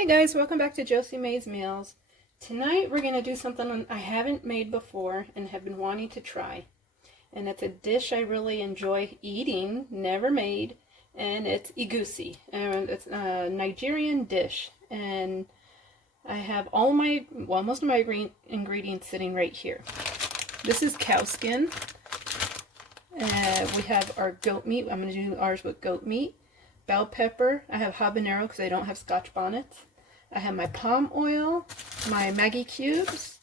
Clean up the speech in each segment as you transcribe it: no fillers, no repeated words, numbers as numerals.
Hey guys, welcome back to Josie Mae's Meals. Tonight we're going to do something I haven't made before and have been wanting to try. And it's a dish I really enjoy eating, never made, and it's egusi. And it's a Nigerian dish. And I have most of my ingredients sitting right here. This is cow skin. We have our goat meat. I'm going to do ours with goat meat. Bell pepper. I have habanero because I don't have Scotch bonnets. I have my palm oil, my Maggi cubes,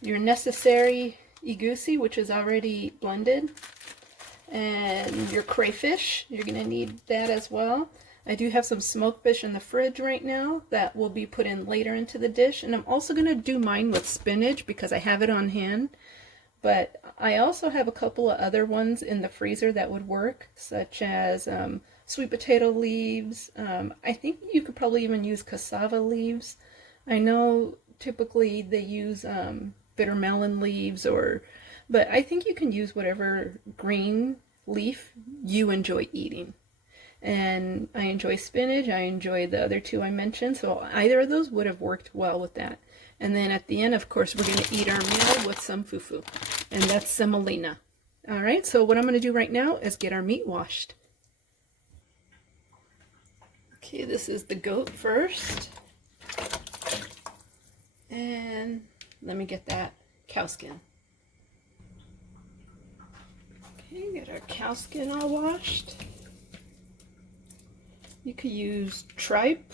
your necessary egusi, which is already blended, and your crayfish. You're going to need that as well. I do have some smoked fish in the fridge right now that will be put in later into the dish. And I'm also going to do mine with spinach because I have it on hand. But I also have a couple of other ones in the freezer that would work, such as sweet potato leaves. I think you could probably even use cassava leaves. I know typically they use bitter melon leaves, but I think you can use whatever green leaf you enjoy eating. And I enjoy spinach. I enjoy the other two I mentioned, so either of those would have worked well with that. And then at the end, of course, we're going to eat our meal with some fufu, and that's semolina. All right, so what I'm going to do right now is get our meat washed. Okay, this is the goat first. And let me get that cow skin. Okay, get our cow skin all washed. You could use tripe.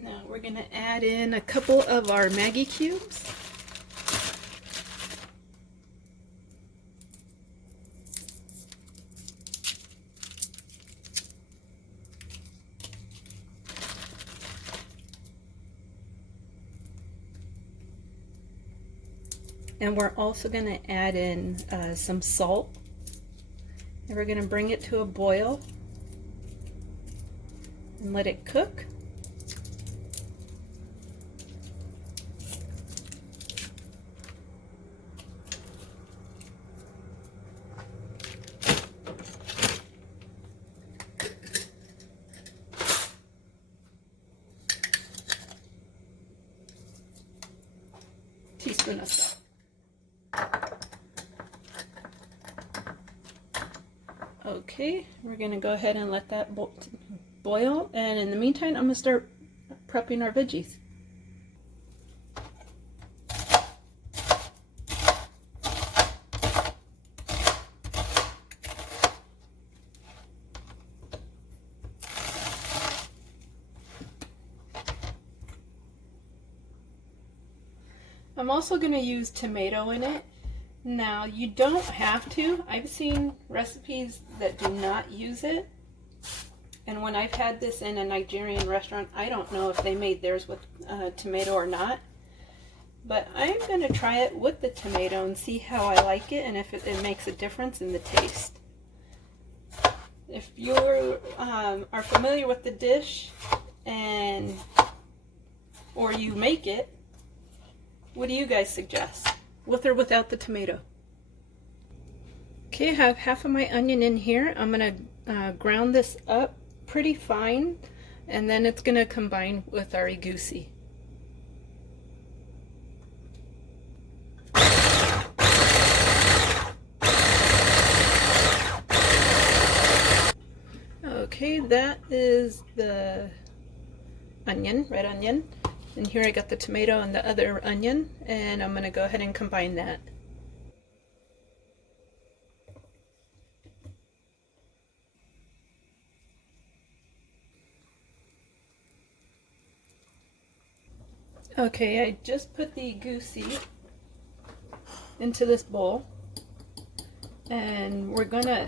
Now we're going to add in a couple of our Maggi cubes. And we're also going to add in some salt. And we're going to bring it to a boil and let it cook. Teaspoon of salt. Okay, we're going to go ahead and let that boil, and in the meantime I'm going to start prepping our veggies. I'm also going to use tomato in it. Now, you don't have to. I've seen recipes that do not use it. And when I've had this in a Nigerian restaurant, I don't know if they made theirs with tomato or not. But I'm going to try it with the tomato and see how I like it and if it makes a difference in the taste. If you are familiar with the dish or you make it, what do you guys suggest? With or without the tomato? Okay, I have half of my onion in here. I'm going to ground this up pretty fine, and then it's going to combine with our egusi. Okay, that is the onion, red onion. And here I got the tomato and the other onion, and I'm going to go ahead and combine that. Okay, I just put the egusi into this bowl, and we're going to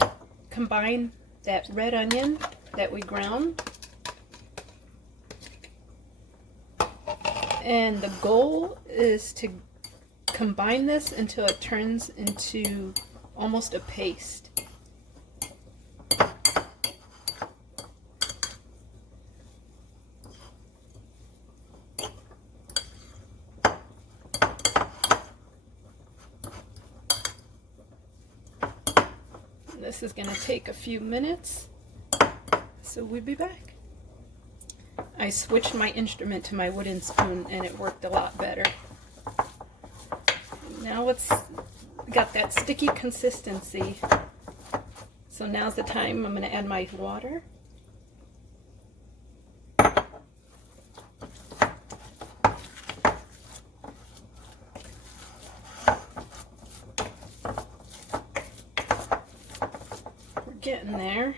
combine that red onion that we ground. And the goal is to combine this until it turns into almost a paste. this This is going to take a few minutes, so we'll be back. I switched my instrument to my wooden spoon and it worked a lot better. Now it's got that sticky consistency. So now's the time I'm going to add my water. We're getting there.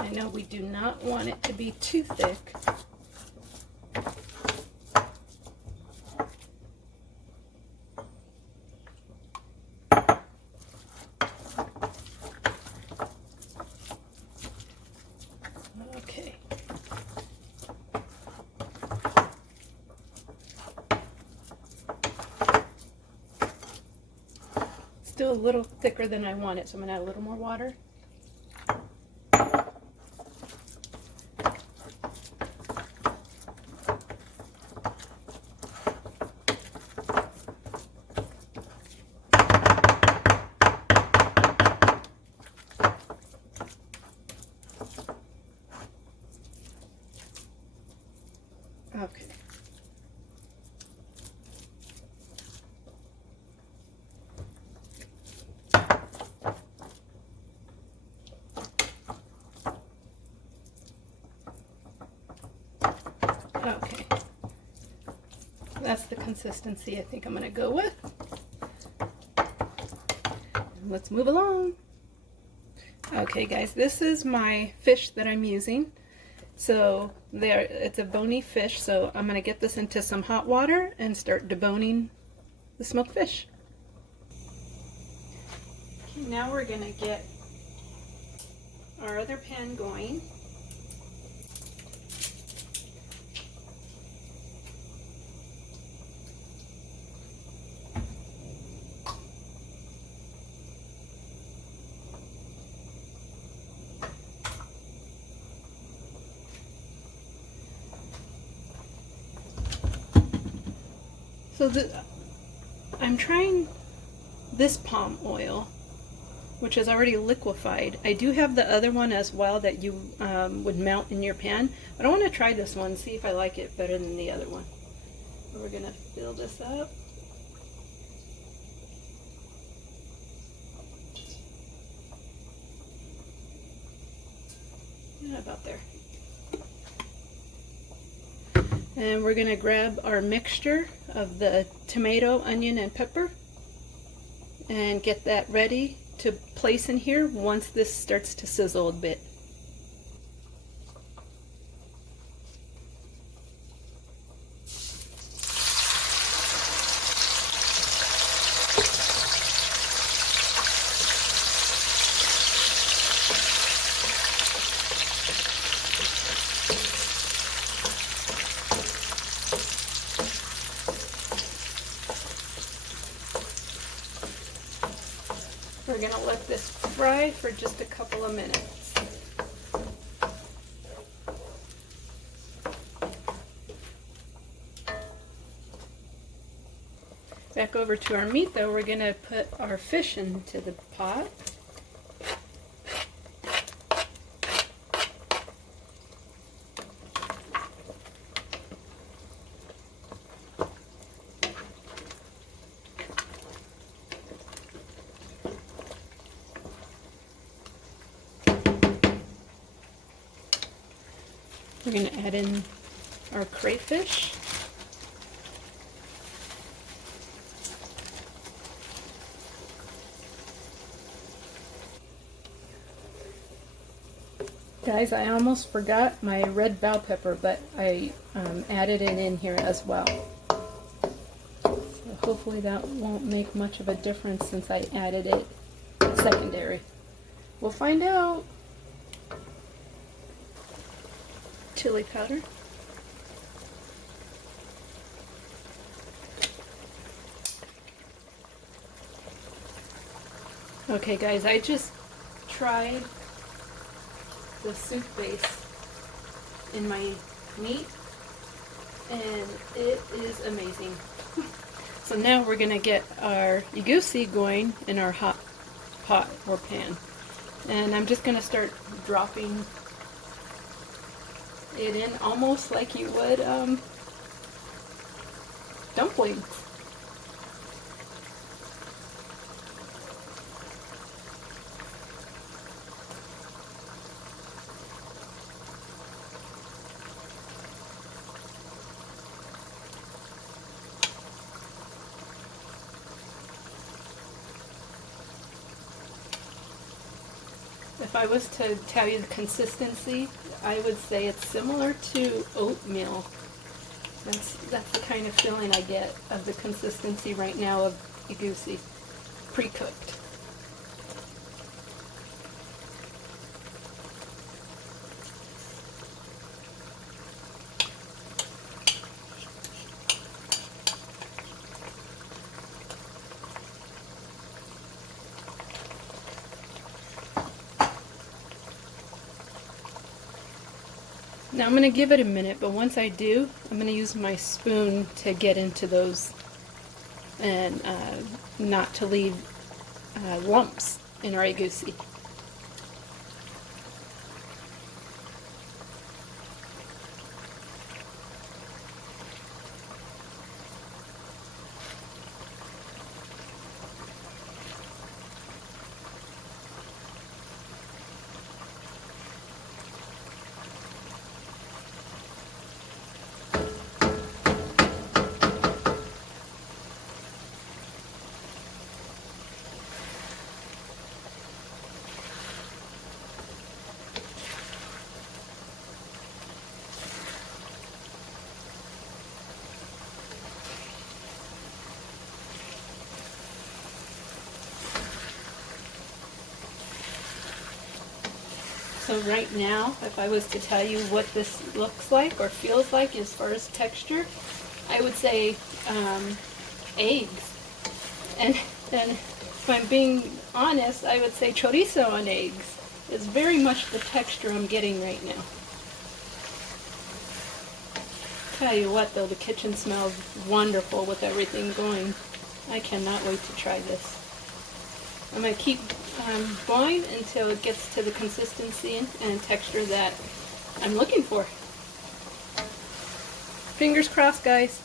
I know we do not want it to be too thick. Okay. Still a little thicker than I want it, so I'm going to add a little more water. Okay. Okay. That's the consistency I think I'm going to go with. Let's move along. Okay guys, this is my fish that I'm using. So there, it's a bony fish, so I'm going to get this into some hot water and start deboning the smoked fish. Okay, now we're going to get our other pan going. So I'm trying this palm oil, which is already liquefied. I do have the other one as well that you would melt in your pan, but I want to try this one, see if I like it better than the other one. So we're going to fill this up. Yeah, about there. And we're going to grab our mixture of the tomato, onion, and pepper and get that ready to place in here once this starts to sizzle a bit. We're going to let this fry for just a couple of minutes. Back over to our meat though, we're going to put our fish into the pot. We're going to add in our crayfish. Guys, I almost forgot my red bell pepper, but I added it in here as well. So hopefully that won't make much of a difference since I added it secondary. We'll find out. Chili powder. Okay guys, I just tried the soup base in my meat, and it is amazing. So now we're going to get our egusi going in our hot pot or pan. And I'm just going to start dropping it in almost like you would dumplings. If I was to tell you the consistency, I would say it's similar to oatmeal. That's the kind of feeling I get of the consistency right now of egusi, pre-cooked. Now I'm going to give it a minute, but once I do, I'm going to use my spoon to get into those and not to leave lumps in our egusi. So right now, if I was to tell you what this looks like or feels like as far as texture, I would say eggs. And if I'm being honest, I would say chorizo on eggs is very much the texture I'm getting right now. Tell you what though, the kitchen smells wonderful with everything going. I cannot wait to try this. I'm going to keep going until it gets to the consistency and texture that I'm looking for. Fingers crossed, guys.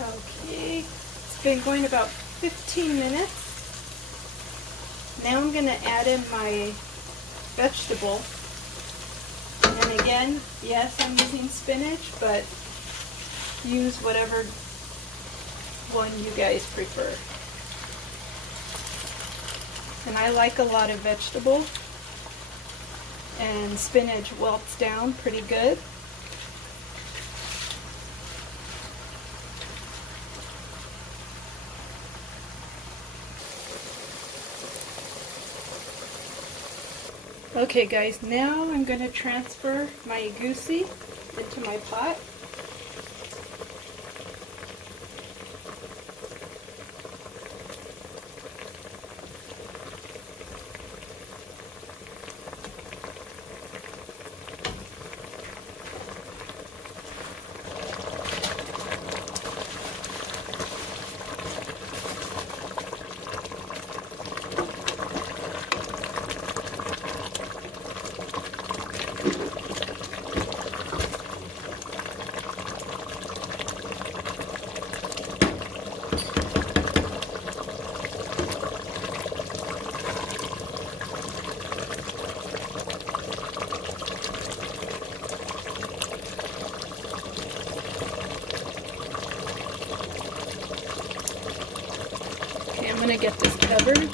Okay, it's been going about 15 minutes. Now I'm going to add in my vegetable. And again, yes, I'm using spinach, but use whatever one you guys prefer. And I like a lot of vegetable, and spinach wilts down pretty good. Okay guys, now I'm going to transfer my egusi into my pot. Okay, I'm going to get this covered.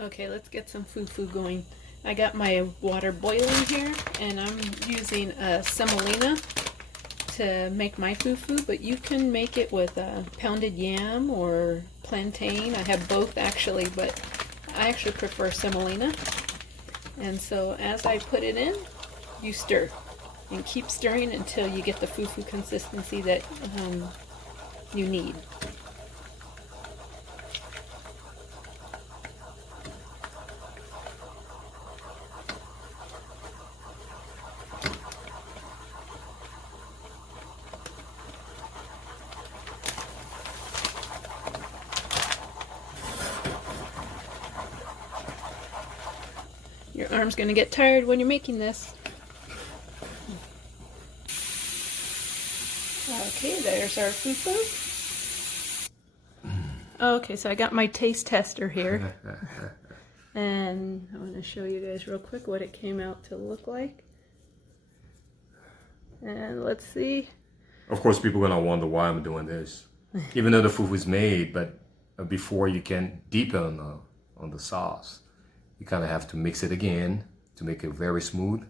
Okay, let's get some FUFU going. I got my water boiling here, and I'm using a semolina to make my fufu, but you can make it with pounded yam or plantain. I have both actually, but I actually prefer semolina. And so as I put it in, you stir. And keep stirring until you get the fufu consistency that you need. Your arm's going to get tired when you're making this. Okay, there's our fufu. Okay, so I got my taste tester here. And I want to show you guys real quick what it came out to look like. And let's see. Of course, people are going to wonder why I'm doing this. Even though the fufu is made, but before you can deepen on the sauce, you kind of have to mix it again to make it very smooth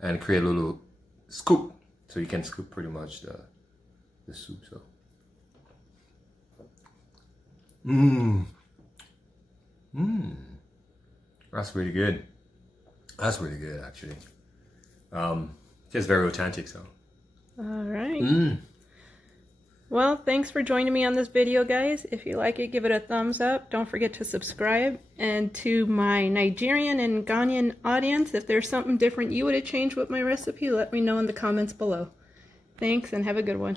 and create a little scoop. So you can scoop pretty much the soup. So that's really good. That's really good, actually. Just very authentic. So all right. Well, thanks for joining me on this video, guys. If you like it, give it a thumbs up. Don't forget to subscribe. And to my Nigerian and Ghanaian audience, if there's something different you would have changed with my recipe, let me know in the comments below. Thanks, and have a good one.